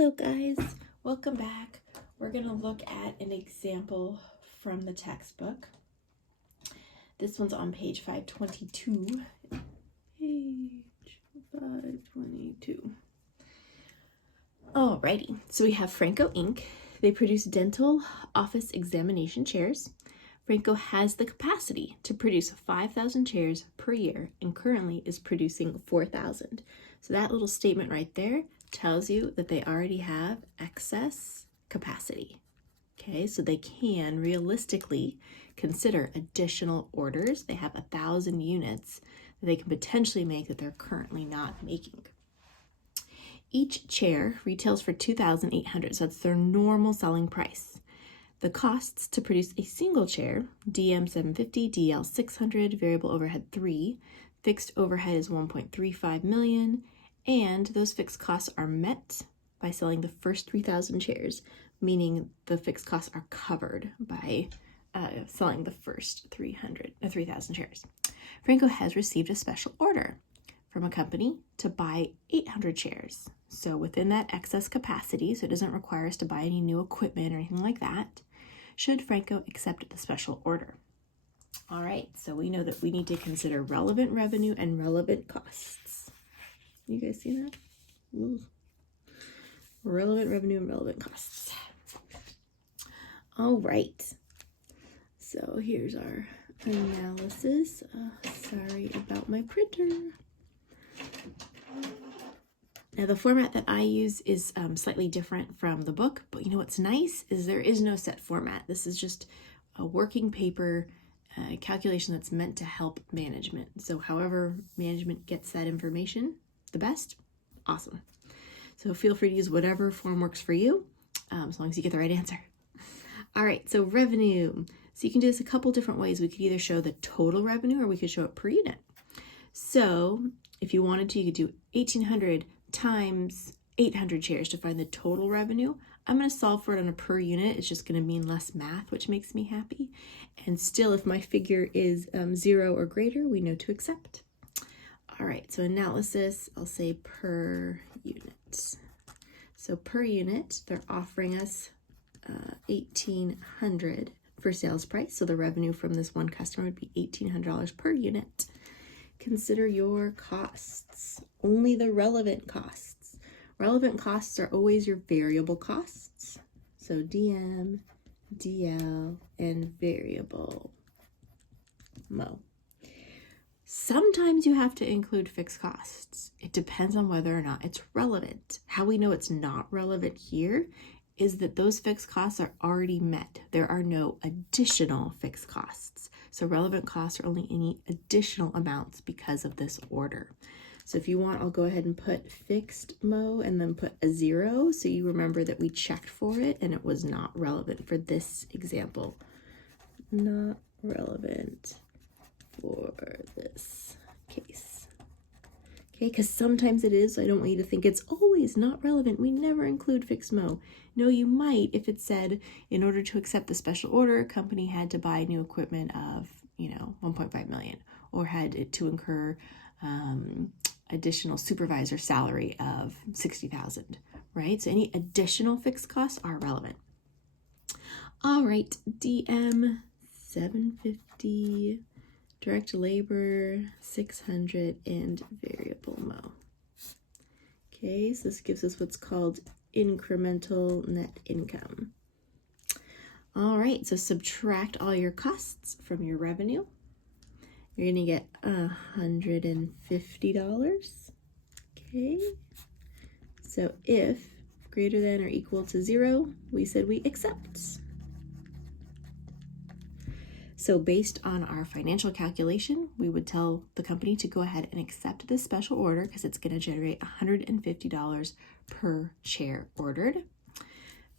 Hello guys, welcome back. We're going to look at an example from the textbook. This one's on page 522. Page 522. Alrighty, so we have Franco Inc. They produce dental office examination chairs. Franco has the capacity to produce 5,000 chairs per year and currently is producing 4,000. So that little statement right there tells you that they already have excess capacity. Okay, so they can realistically consider additional orders. They have 1,000 units that they can potentially make that they're currently not making. Each chair retails for $2,800, so that's their normal selling price. The costs to produce a single chair, DM 750, DL 600, variable overhead 3, fixed overhead is 1.35 million, and those fixed costs are met by selling the first 3,000 chairs, meaning the fixed costs are covered by selling the first 3,000 chairs. Franco has received a special order from a company to buy 800 chairs. So within that excess capacity, so it doesn't require us to buy any new equipment or anything like that, should Franco accept the special order? All right, so we know that we need to consider relevant revenue and relevant costs. You guys see that? Ooh. Relevant revenue and relevant costs. All right, so here's our analysis. Sorry about my printer. Now the format that I use is slightly different from the book, but you know what's nice is there is no set format. This is just a working paper calculation that's meant to help management. So however management gets that information the best, awesome. So feel free to use whatever form works for you, as long as you get the right answer. All right, so revenue. So you can do this a couple different ways. We could either show the total revenue or we could show it per unit. So if you wanted to, you could do 1,800 times 800 chairs to find the total revenue. I'm going to solve for it on a per unit. It's just going to mean less math, which makes me happy. And still, if my figure is 0 or greater, we know to accept. All right, so analysis, I'll say per unit. So per unit, they're offering us 1,800 for sales price. So the revenue from this one customer would be $1,800 per unit. Consider your costs, only the relevant costs. Relevant costs are always your variable costs. So DM, DL, and variable MO. Sometimes you have to include fixed costs. It depends on whether or not it's relevant. How we know it's not relevant here is that those fixed costs are already met. There are no additional fixed costs. So relevant costs are only any additional amounts because of this order. So if you want, I'll go ahead and put fixed MO and then put a 0. So you remember that we checked for it and it was not relevant for this example. Not relevant for this case. Okay, because sometimes it is, so I don't want you to think it's always not relevant. We never include fixed MO. No, you might if it said, in order to accept the special order, a company had to buy new equipment of, 1.5 million, or had it to incur additional supervisor salary of 60,000, right? So any additional fixed costs are relevant. All right, DM 750. Direct labor, 600, and variable MO. Okay, so this gives us what's called incremental net income. All right, so subtract all your costs from your revenue. You're gonna get $150. Okay, so if greater than or equal to 0, we said we accept. So based on our financial calculation, we would tell the company to go ahead and accept this special order because it's going to generate $150 per chair ordered.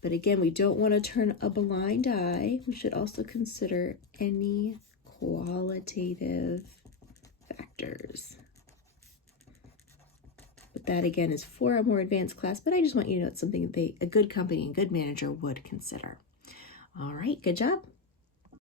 But again, we don't want to turn a blind eye. We should also consider any qualitative factors. But that again is for a more advanced class, but I just want you to know it's something that a good company and good manager would consider. All right, good job.